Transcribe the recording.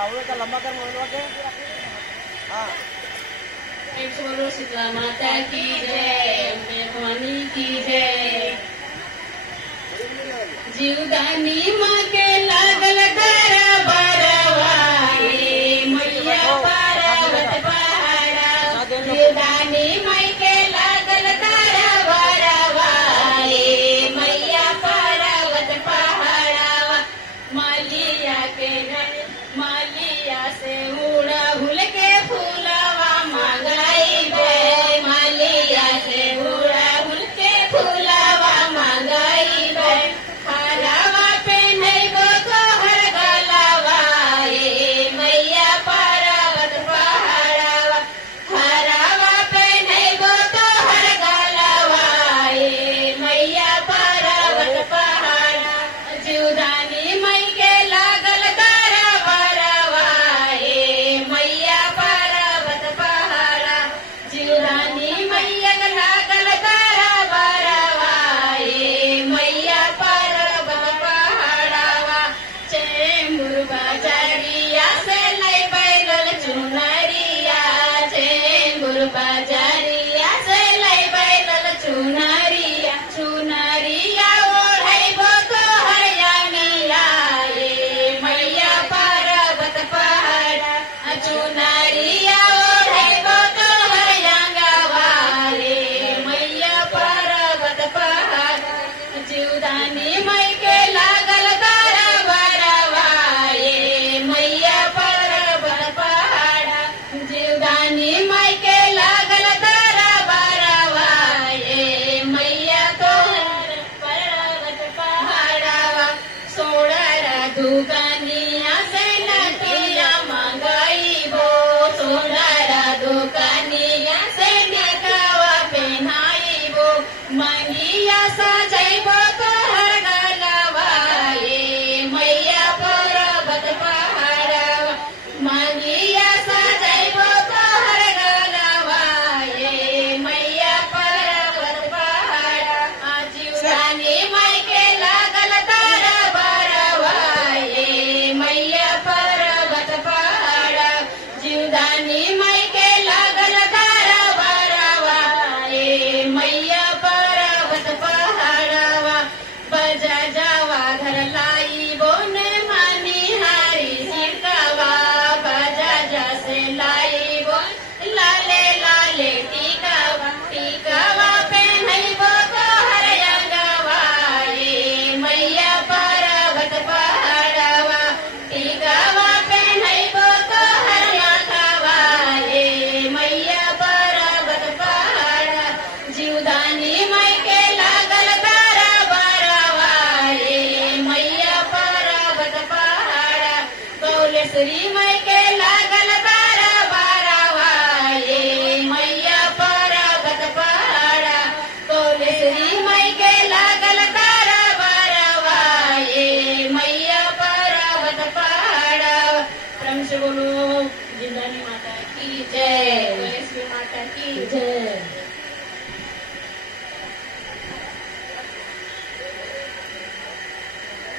आवडे का लंबा कर म्हणून वाटे हाँ बोलो शीतला माता की जय, अम्बे भवानी की जय। जीवदानी माँ के लागल तारा बारवाए, मैया पार्वत पहाड़ा। जीवदानी माँ के लागल तारा बारवाए, मैया पार्वत पहाड़ा। मालिया के घर मालिया से उड़ा हुल के फूलवा मंगाई बे, मालिया से उड़ा हुल के फूलवा मंगाई बे। हरावा पे नहीं गो तो हर गलावा, ए मैया पार्वत पहाड़ावा। हरावा पे नहीं गो तो हर गलावा, ए मैया पार्वत पहाड़ा। जीवदानी मई के लागल तारा बरवा, ए मैया पार्वत पहाड़ा। जीवदानी मैया के लागल तारा बरवा, ए मैया पार्वत पहाड़ावा। चेंबूर बाजारिया से लै बैगल चुनरिया, चेंबूर बाजारिया से लै बैगल चुनरिया। चुनरिया ओढ़ैबो तो हरियाणिया, ए मैया पार्वत पहाड़ा। चुनरिया ओढ़ैबो तो हरियाणवा, ए मैया पार्वत पहाड़ा। जीवदानी मई के लागल तारा बरवा, ए मैया पार्वत पहाड़ा। जीवदानी मई के लागल तारा बरवा, ए मैया पार्वत पहाड़ावा। सोड़रा दुकानिया से नथिया मंगाईबो, सोड़रा दुकानिया से नथवा पहनाईबो। मंगिया सजैबो तो हर गलवा, ए मैया पार्वत पहाड़ावा। मंगिया सजैबो तो हर गलवा, ए मैया पार्वत पहाड़ा। जीवदानी मई के लागल तारा बरवा, ए मैया पार्वत पहाड़ा। जीवदानी मई के लागल तारा बरवा, ए मैया पार्वत पहाड़ावा। बजा जावा घर लाईबो ने मानी हारी सिरकावा, बजा जा से लाईबो लाले लाले टीकावा। टीकावा पहनैबो तो हरियाणवा, ए मैया पार्वत पहाड़ावा। टीकावा पहनैबो तो हरियाणवा, ए मैया पार्वत पहाड़ा। जीवदानी मई के लागल तारा बरवा, ए मैया पार्वत पहाड़ा। कौलेश्वरी मई के लागल तारा बरवा, ए मैया पार्वत पहाड़ा। कौलेश्वरी मई के लागल तारा बरवा, ए मैया पार्वत पहाड़ा। क्रम से बोलो जीवदानी माता की जय, कौलेश्वरी माता की जय।